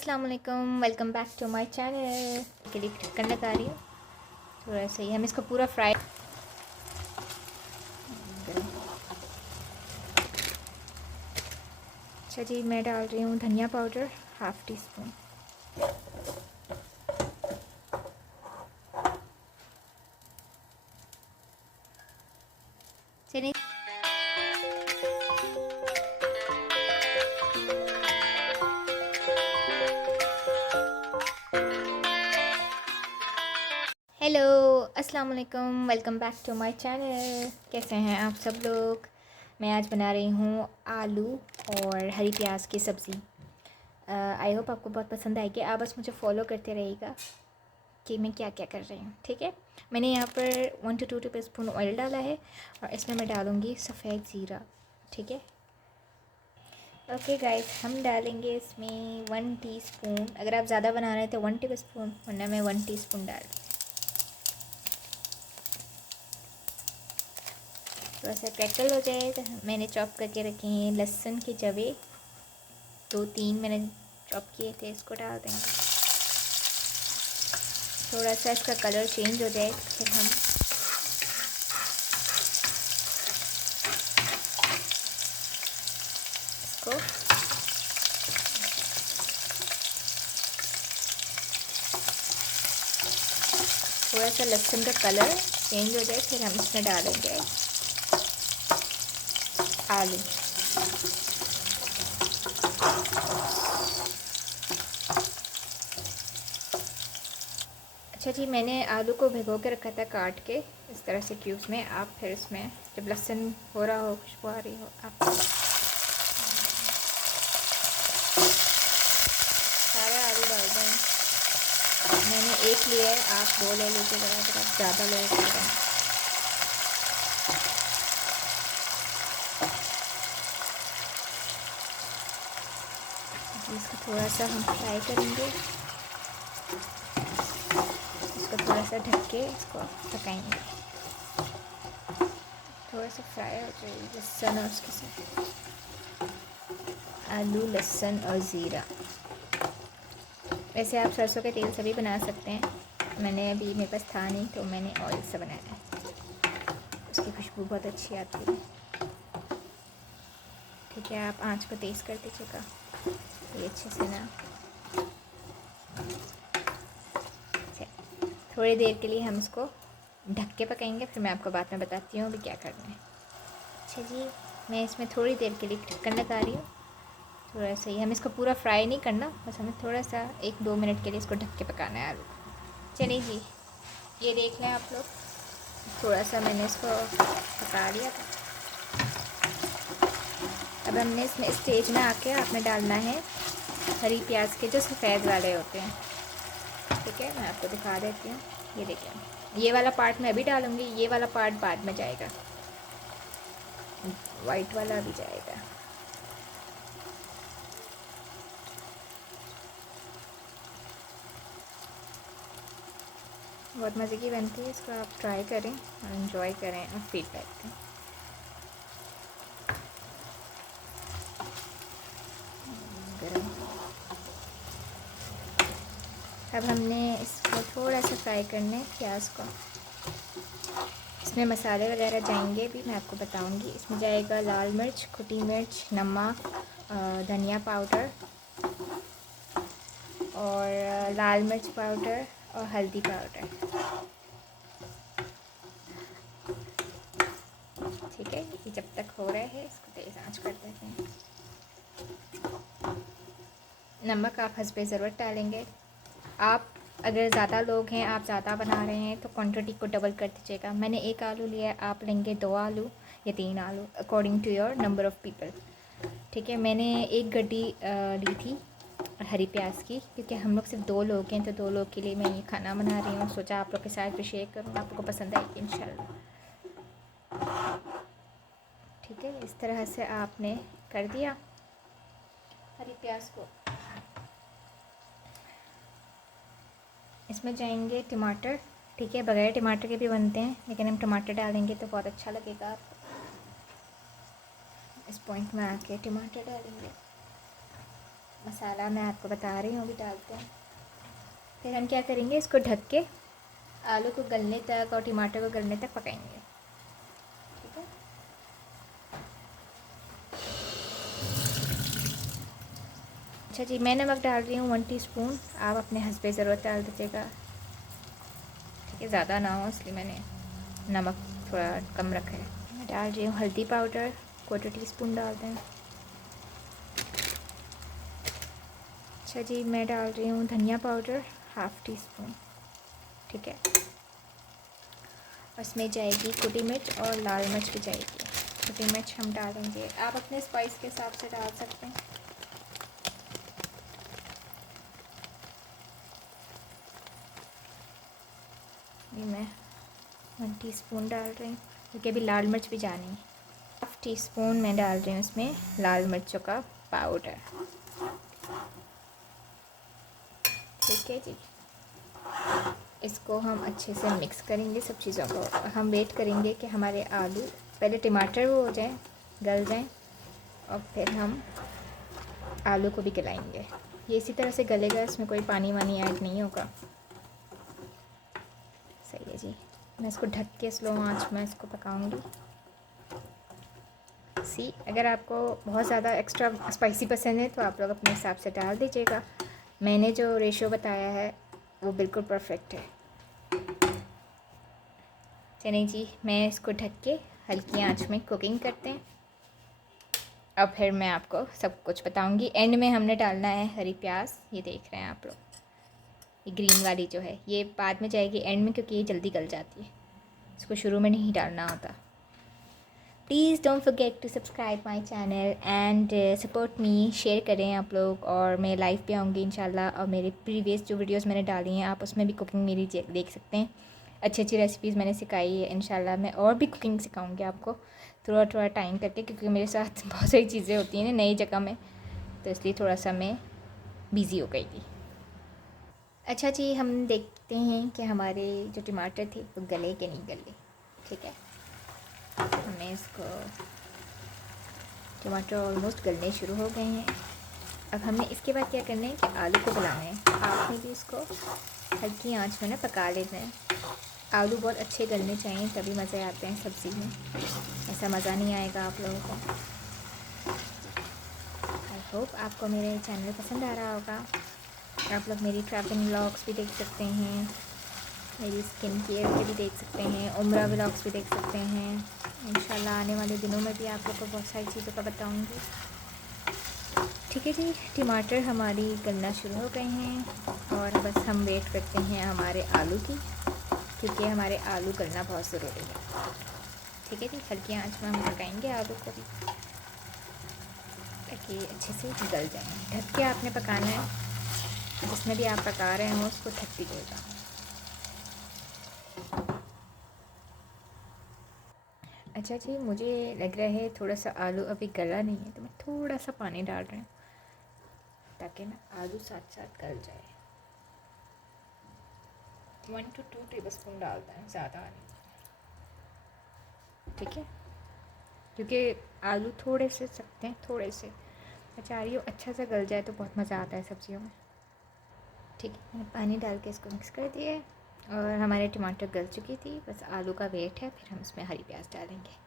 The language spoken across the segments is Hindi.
अस्सलाम वालेकुम, welcome back to my channel. के लिए ढक्कन लगा रही हूँ थोड़ा सा ही। हम इसको पूरा फ्राई। अच्छा जी, मैं डाल रही हूँ धनिया पाउडर हाफ़ टी स्पून। चलिए, हेलो, अस्सलाम वालेकुम, welcome back to my channel. कैसे हैं आप सब लोग? मैं आज बना रही हूँ आलू और हरी प्याज की सब्ज़ी। आई होप आपको बहुत पसंद आएगी। आप बस मुझे फॉलो करते रहिएगा कि मैं क्या क्या कर रही हूँ, ठीक है। मैंने यहाँ पर 1 to 2 टेबल स्पून ऑयल डाला है और इसमें मैं डालूँगी सफ़ेद ज़ीरा, ठीक है। ओके गाइस, हम डालेंगे इसमें 1 टीस्पून। अगर आप ज़्यादा बना रहे हैं तो 1 टेबल स्पून, वरना मैं 1 टीस्पून डाल। थोड़ा सा क्रैकल हो जाए तो मैंने चॉप करके रखे हैं लहसुन के जवे, 2-3 मैंने चॉप किए थे, इसको डाल देंगे। थोड़ा सा इसका कलर चेंज हो जाए फिर हम इसको थोड़ा सा लहसुन का कलर चेंज हो जाए फिर हम इसमें डालेंगे आलू। अच्छा जी, मैंने आलू को भिगो के रखा था काट के इस तरह से क्यूब्स में। आप फिर इसमें जब लहसुन हो रहा हो, खुशबू आ रही हो, आप सारा आलू डाल दें। मैंने एक लिया है, आप 2 ले लीजिएगा अगर आप ज़्यादा लोग कर दें। इसको थोड़ा सा हम फ्राई करेंगे, इसको थोड़ा सा ढक के इसको पकाएंगे। थोड़ा सा फ्राई हो जाए लहसुन और उसके साथ आलू, लहसुन और ज़ीरा। वैसे आप सरसों के तेल से भी बना सकते हैं, मैंने अभी मेरे पास था नहीं तो मैंने ऑयल से बनाया है। उसकी खुशबू बहुत अच्छी आती है। ठीक है, आप आंच को तेज़ कर दीजिएगा ये अच्छे से ना। थोड़ी देर के लिए हम इसको ढक के पकाएंगे, फिर मैं आपको बाद में बताती हूँ अभी क्या करना है। अच्छा जी, मैं इसमें थोड़ी देर के लिए ढक्कन लगा रही हूँ थोड़ा सा ही। हम इसको पूरा फ्राई नहीं करना, बस हमें थोड़ा सा 1-2 मिनट के लिए इसको ढक के पकाना है आलू। चलिए जी, ये देख लें आप लोग, थोड़ा सा मैंने इसको पका लिया था। अब हमने इसमें स्टेज में आके आपने डालना है हरी प्याज के जो सफ़ेद वाले होते हैं, ठीक है। मैं आपको दिखा देती हूँ, ये देखिए, ये वाला पार्ट मैं अभी डालूँगी, ये वाला पार्ट बाद में जाएगा, वाइट वाला भी जाएगा। बहुत मज़े की बनती है, इसको आप ट्राई करें और इन्जॉय करें और फीडबैक दें। अब हमने इसको थोड़ा सा फ्राई करना है प्याज को। इसमें मसाले वगैरह जाएंगे भी, मैं आपको बताऊंगी। इसमें जाएगा लाल मिर्च, कुटी मिर्च, नमक, धनिया पाउडर और लाल मिर्च पाउडर और हल्दी पाउडर, ठीक है। ये जब तक हो रहा है इसको तेज़ आंच कर देते हैं। नमक आप हस्बे ज़रूरत डालेंगे। आप अगर ज़्यादा लोग हैं, आप ज़्यादा बना रहे हैं तो क्वांटिटी को डबल कर दीजिएगा। मैंने 1 आलू लिया है, आप लेंगे 2 आलू या 3 आलू, according to your number of people, ठीक है। मैंने 1 गड्डी ली थी हरी प्याज की, क्योंकि हम लोग सिर्फ 2 लोग हैं तो 2 लोग के लिए मैं ये खाना बना रही हूँ। सोचा आप लोग के साथ भी शेयर करूँ, आप लोग को पसंद आएगी इंशाल्लाह, ठीक है। इस तरह से आपने कर दिया हरी प्याज को। इसमें जाएंगे टमाटर, ठीक है। बगैर टमाटर के भी बनते हैं, लेकिन हम टमाटर डालेंगे तो बहुत अच्छा लगेगा आपको। इस पॉइंट में आके टमाटर डालेंगे। मसाला मैं आपको बता रही हूँ, अभी डालते हैं। फिर हम क्या करेंगे, इसको ढक के आलू को गलने तक और टमाटर को गलने तक पकाएंगे। ठीक है। अच्छा जी, मैं नमक डाल रही हूँ 1 टीस्पून। आप अपने हस्बे ज़रूरत डाल दीजिएगा। ठीक है, ज़्यादा ना हो इसलिए मैंने नमक थोड़ा कम रखा है। मैं डाल रही हूँ हल्दी पाउडर 1/4 टीस्पून डाल दें। अच्छा जी, मैं डाल रही हूँ धनिया पाउडर 1/2 टीस्पून। ठीक है। उसमें जाएगी कुटी मिर्च और लाल मिर्च भी जाएगी। कुटी मिर्च हम डालेंगे, आप अपने स्पाइस के हिसाब से डाल सकते हैं। ये मैं 1 टीस्पून डाल रही हूँ क्योंकि अभी लाल मिर्च भी जानी है। 1/2 टीस्पून मैं डाल रही हूँ इसमें लाल मिर्चों का पाउडर। ठीक है जी, इसको हम अच्छे से मिक्स करेंगे सब चीज़ों को। हम वेट करेंगे कि हमारे आलू पहले टमाटर वो हो जाएं, गल जाएं, और फिर हम आलू को भी गलाएंगे। ये इसी तरह से गलेगा, इसमें कोई पानी वानी ऐड नहीं होगा। सही है जी, मैं इसको ढक के स्लो आंच में इसको पकाऊंगी। अगर आपको बहुत ज़्यादा एक्स्ट्रा स्पाइसी पसंद है तो आप लोग अपने हिसाब से डाल दीजिएगा। मैंने जो रेशो बताया है वो बिल्कुल परफेक्ट है। चलिए जी, मैं इसको ढक के हल्की आंच में कुकिंग करते हैं। अब फिर मैं आपको सब कुछ बताऊंगी। एंड में हमने डालना है हरी प्याज, ये देख रहे हैं आप लोग, ये ग्रीन वाली जो है ये बाद में जाएगी एंड में, क्योंकि ये जल्दी गल जाती है, इसको शुरू में नहीं डालना होता। Please don't forget to subscribe my channel and support me. Share करें आप लोग, और मैं लाइव पे आऊँगी इंशाल्लाह। और मेरे प्रीवियस जो वीडियोस मैंने डाली हैं आप उसमें भी कुकिंग मेरी देख सकते हैं। अच्छी अच्छी रेसिपीज़ मैंने सिखाई है। इंशाल्लाह मैं और भी कुकिंग सिखाऊंगी आपको थोड़ा थोड़ा टाइम करके, क्योंकि मेरे साथ बहुत सारी चीज़ें होती हैं ना नई जगह में, तो इसलिए थोड़ा सा मैं बिज़ी हो गई थी। अच्छा जी, हम देखते हैं कि हमारे जो टमाटर थे वो गले के नहीं गले। ठीक है, हमें इसको, टमाटर ऑलमोस्ट गलने शुरू हो गए हैं। अब हमें इसके बाद क्या करना है कि आलू को गलाना है। आपने भी इसको हल्की आंच में ना पका लेना है। आलू बहुत अच्छे गलने चाहिए, तभी मज़े आते हैं सब्ज़ी में, ऐसा मज़ा नहीं आएगा आप लोगों को। आई होप आपको मेरे चैनल पसंद आ रहा होगा। आप लोग मेरी ट्रैवलिंग व्लॉग्स भी देख सकते हैं, मेरी स्किन केयर के भी देख सकते हैं, उम्रा व्लॉग्स भी देख सकते हैं। इंशाल्लाह आने वाले दिनों में भी आप लोग को बहुत सारी चीज़ों का बताऊंगी। ठीक है जी, टमाटर हमारी गलना शुरू हो गए हैं और बस हम वेट करते हैं हमारे आलू की, क्योंकि हमारे आलू गलना बहुत ज़रूरी है। ठीक है जी, हल्की आंच में हम पकाएंगे आलू को भी ताकि अच्छे से गल जाए। ढक के आपने पकाना है, जिसमें भी आप पका रहे हो उसको ढक दीजिएगा। अच्छा जी, मुझे लग रहा है थोड़ा सा आलू अभी गला नहीं है, तो मैं थोड़ा सा पानी डाल रही हूँ ताकि ना आलू साथ साथ गल जाए। 1 to 2 टेबलस्पून डालते हैं, ज़्यादा नहीं। ठीक है, क्योंकि आलू थोड़े से सकते हैं, थोड़े से। मैं चाह रही हूँ अच्छा सा गल जाए तो बहुत मज़ा आता है सब्जियों में। ठीक है, मैंने पानी डाल के इसको मिक्स कर दिया है और हमारे टमाटर गल चुकी थी, बस आलू का वेट है। फिर हम इसमें हरी प्याज डालेंगे।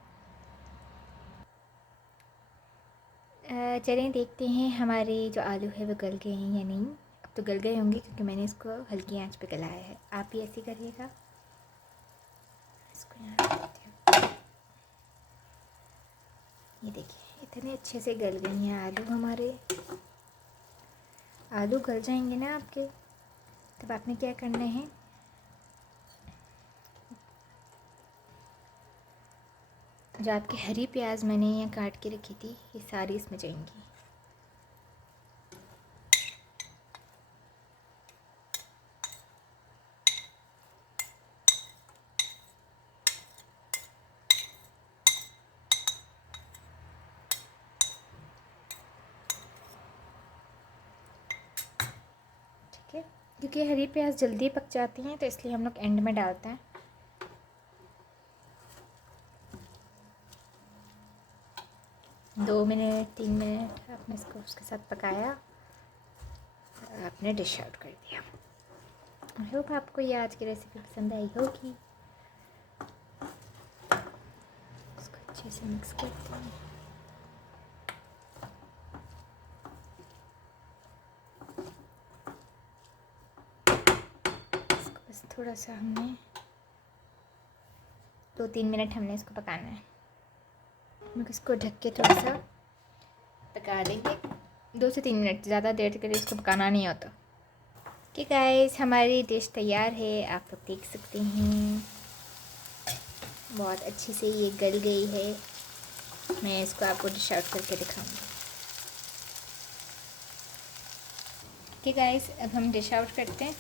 चलें देखते हैं हमारे जो आलू है वो गल गए हैं या नहीं। अब तो गल गए होंगे क्योंकि मैंने इसको हल्की आंच पे गलाया है। आप भी ऐसे करिएगा। इसको यहाँ रख देती हूँ। ये देखिए इतने अच्छे से गल गई हैं आलू हमारे। आलू गल जाएंगे ना आपके, तब आपने क्या करना है, जो आपकी हरी प्याज मैंने यहाँ काट के रखी थी ये सारी इसमें जाएंगी। ठीक है, क्योंकि हरी प्याज जल्दी पक जाती हैं तो इसलिए हम लोग एंड में डालते हैं। 2 मिनट 3 मिनट आपने इसको उसके साथ पकाया इसका आपने डिश आउट कर दिया। आई होप आपको ये आज की रेसिपी पसंद आई होगी। इसको अच्छे से मिक्स करते हैं। इसको बस थोड़ा सा हमने 2-3 मिनट हमने इसको पकाना है। हम इसको ढक के थोड़ा सा पका देंगे 2 से 3 मिनट, ज़्यादा देर के लिए इसको पकाना नहीं होता। ठीक है गाइस, हमारी डिश तैयार है, आप लोग देख सकते हैं बहुत अच्छी से ये गल गई है। मैं इसको आपको डिश आउट करके दिखाऊंगी। ठीक है गाइस, अब हम डिश आउट करते हैं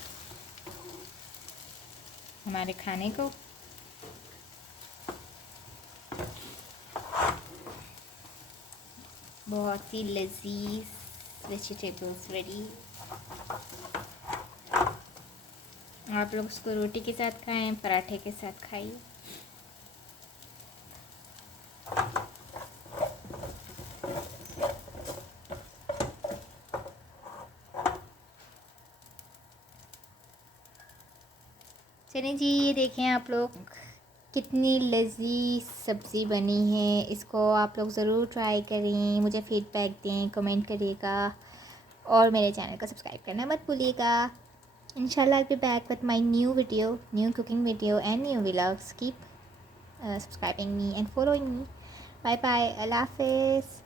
हमारे खाने को। बहुत ही लजीज वेजिटेबल्स रेडी। आप लोग इसको रोटी के साथ खाएं, पराठे के साथ खाइए। चलिए जी, ये देखें आप लोग कितनी लजीज सब्ज़ी बनी है। इसको आप लोग ज़रूर ट्राई करें, मुझे फ़ीडबैक दें, कमेंट करिएगा और मेरे चैनल को सब्सक्राइब करना मत भूलिएगा। इंशाल्लाह I'll be back with my new video, new cooking video and new vlogs. Keep subscribing me and following me. Bye bye. Allah Hafiz.